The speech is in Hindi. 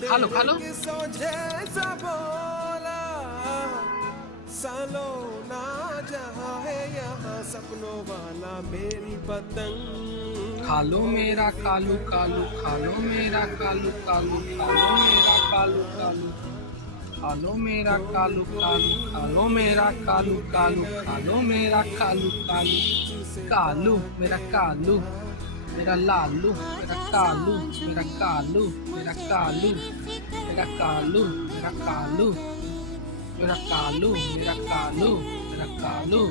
खा लो खा लो। जैसा बोला सालो ना जहाँ है यहाँ सपनों वाला मेरी पतंग। खा लो मेरा कालू कालू, खा लो मेरा कालू कालू, खा लो मेरा कालू कालू, खा लो मेरा कालू कालू, खा लो मेरा कालू कालू, खा लो मेरा कालू कालू। कालू मेरा कालू, मेरा लालू, मेरा कालू, मेरा कालू, मेरा कालू, मेरा कालू, मेरा कालू, मेरा कालू, मेरा कालू, मेरा कालू।